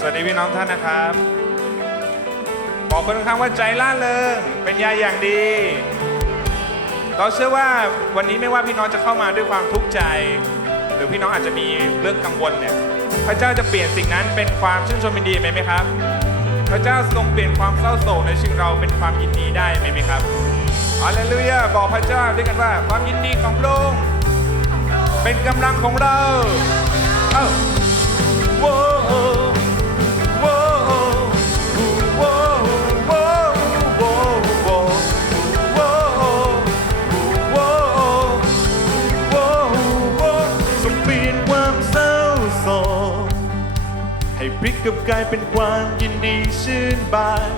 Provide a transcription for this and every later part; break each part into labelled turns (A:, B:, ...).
A: สวัสดีพี่น้องท่านนะครับ บอกคนข้างว่าใจล่าเริงเป็นยาอย่างดี เราเชื่อว่าวันนี้ไม่ว่าพี่น้องจะเข้ามาด้วยความทุกข์ใจ หรือพี่น้องอาจจะมีเรื่องกังวลเนี่ยพระเจ้าจะเปลี่ยนสิ่งนั้นเป็นความชื่นชมยินดีไหมไหมครับ พระเจ้าทรงเปลี่ยนความเศร้าโศกในชีวิตเราเป็นความยินดีได้ไหมไหมครับฮาเลลูยาบอกพระเจ้าด้วยกันว่าความยินดีของพระองค์เป็นกำลังของเรา เอ้า พลิกกับกลายเป็นความยินดีชื่นบาน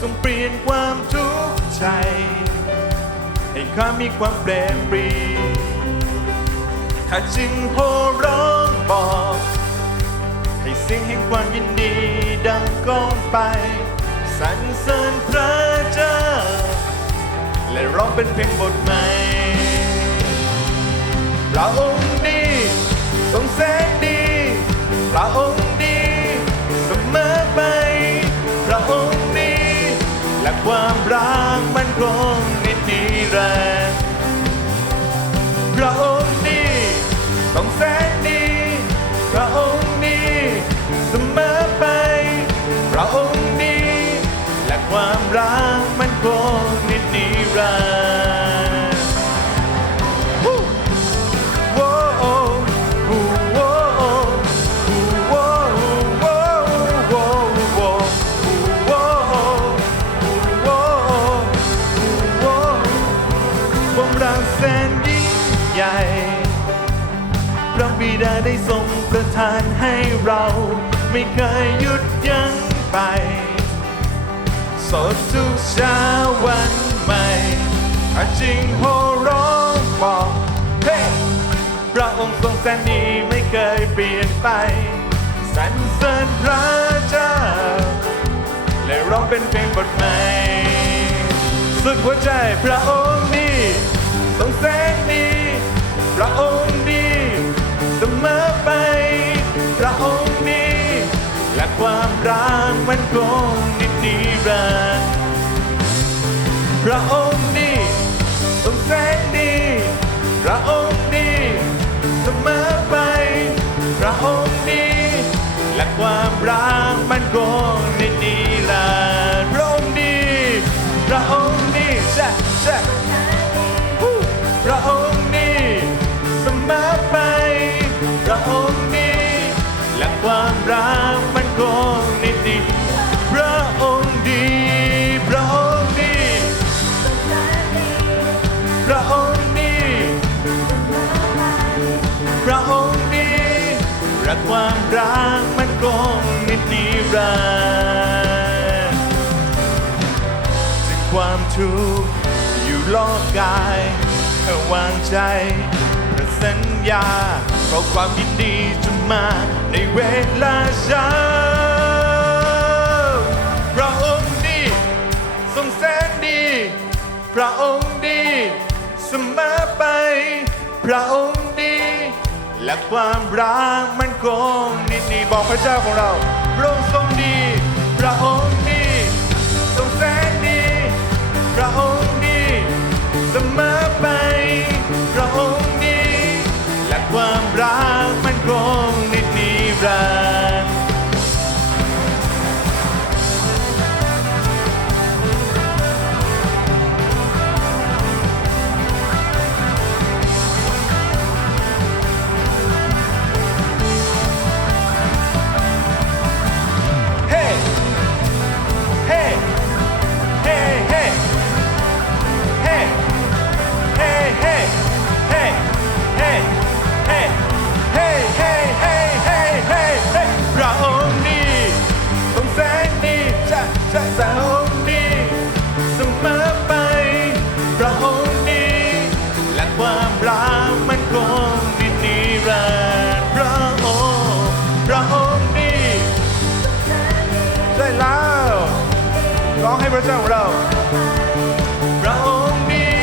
A: ทรงเปลี่ยนความทุกข์ใจ ให้ข้ามีความแปรปรีข้าจึงโห่ร้องบอก ให้เสียงแห่งความยินดีดังก้องไปสรรเสริญพระเจ้า และร้องเป็นเพลงบทใหม่พระองค์ ร้องนิดนิรันดร์ ได้ทรงประทานให้เรา ไม่เคยหยุดยั้งไป สดทุกเช้าวันใหม่อาจริงโหร้องบอกเฮ้พระองค์ทรงแสนดีไม่เคยเปลี่ยนไปสรรเสริญพระเจ้าและร้องเป็นเพลงบทใหม่สุดหัวใจพระองค์ดี มันคงนิดนิรันดร์พระองค์ดีทรงแสนดีพระองค์ดีเสมอไป พระองค์ดีและความรักมันคงนิดนิรันดร์พระองค์ดี พระองค์ดีแซ่แซ่ พระองค์ดีพระองค์ดีรักความรักมันคงนิดนิรันดร์ถึงความทุกข์อยู่รอบกายเธอวางใจพระสัญญาเพราะความยินดีจะมาในเวลาเช้า และความรักมันคงนิดนี้บอกพระเจ้าของเราพระองค์ทรงดี พระองค์ดี ทรงแสนดี พระองค์ ระเจ้าเราพระองค์นี้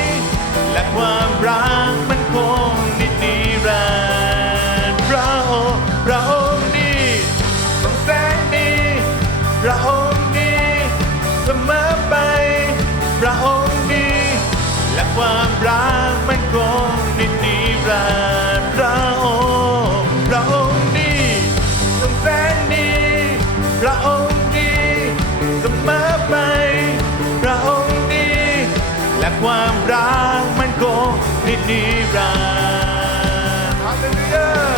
A: และความรักมันคงนิดนดร์พระองค์พระองค์นี้ทรงแสงนี้พระองค์นี้เสมอ Hallelujah.